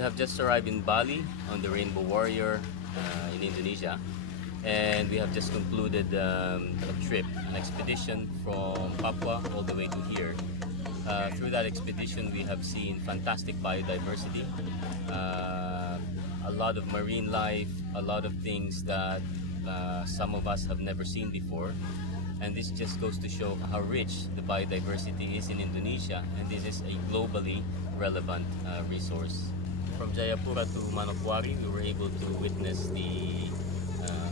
have just arrived in Bali on the Rainbow Warrior in Indonesia, and we have just concluded a trip, an expedition from Papua all the way to here. Through that expedition, we have seen fantastic biodiversity, a lot of marine life, a lot of things that some of us have never seen before. And this just goes to show how rich the biodiversity is in Indonesia, and this is a globally relevant resource. From Jayapura to Manokwari, we were able to witness the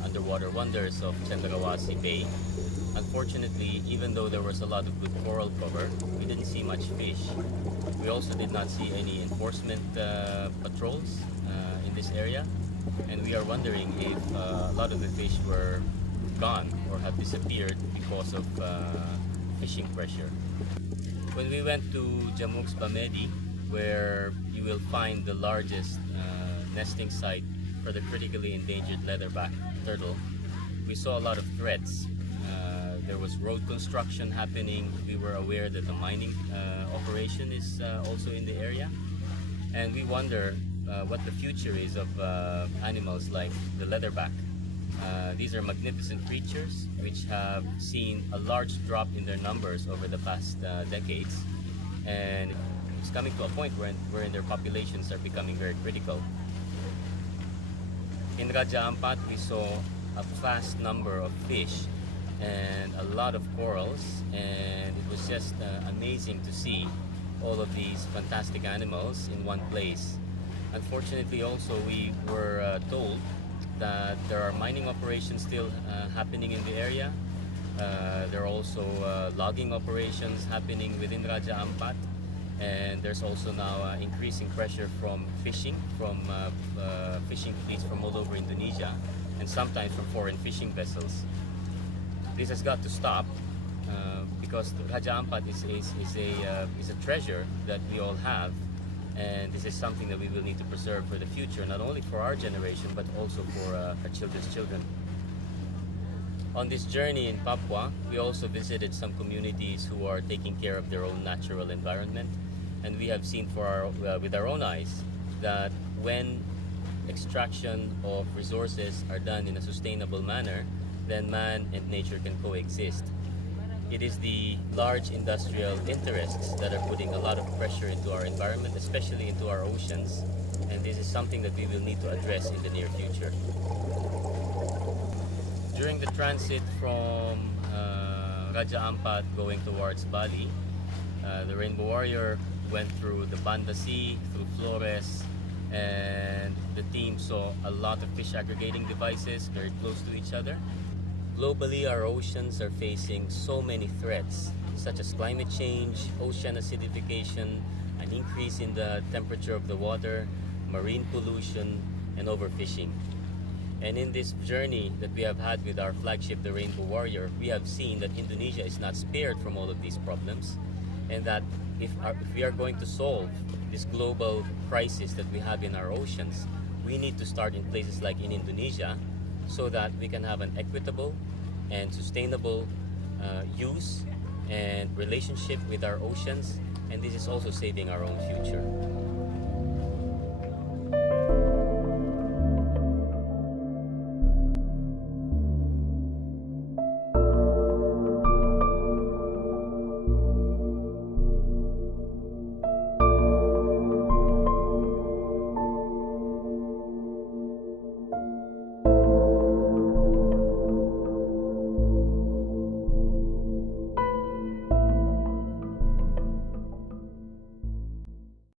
underwater wonders of Cendrawasih Bay. Unfortunately, even though there was a lot of good coral cover, we didn't see much fish. We also did not see any enforcement patrols in this area, and we are wondering if a lot of the fish were gone or have disappeared because of fishing pressure. When we went to Jamuk's Bamedi, where you will find the largest nesting site for the critically endangered leatherback turtle, we saw a lot of threats. There was road construction happening. We were aware that the mining operation is also in the area, and we wonder what the future is of animals like the leatherback. These are magnificent creatures which have seen a large drop in their numbers over the past decades, and it's coming to a point where their populations are becoming very critical. In Raja Ampat, we saw a vast number of fish and a lot of corals, and it was just amazing to see all of these fantastic animals in one place. Unfortunately, also we were told that there are mining operations still happening in the area. There are also logging operations happening within Raja Ampat, and there's also now increasing pressure from fishing fleets from all over Indonesia, and sometimes from foreign fishing vessels. This has got to stop because Raja Ampat is a treasure that we all have. And this is something that we will need to preserve for the future, not only for our generation, but also for our children's children. On this journey in Papua, we also visited some communities who are taking care of their own natural environment. And we have seen with our own eyes that when extraction of resources are done in a sustainable manner, then man and nature can coexist. It is the large industrial interests that are putting a lot of pressure into our environment, especially into our oceans, and this is something that we will need to address in the near future. During the transit from Raja Ampat going towards Bali, the Rainbow Warrior went through the Banda Sea, through Flores, and the team saw a lot of fish aggregating devices very close to each other. Globally, our oceans are facing so many threats, such as climate change, ocean acidification, an increase in the temperature of the water, marine pollution, and overfishing. And in this journey that we have had with our flagship, the Rainbow Warrior, we have seen that Indonesia is not spared from all of these problems, and that if we are going to solve this global crisis that we have in our oceans, we need to start in places like in Indonesia, so that we can have an equitable and sustainable use and relationship with our oceans, and this is also saving our own future.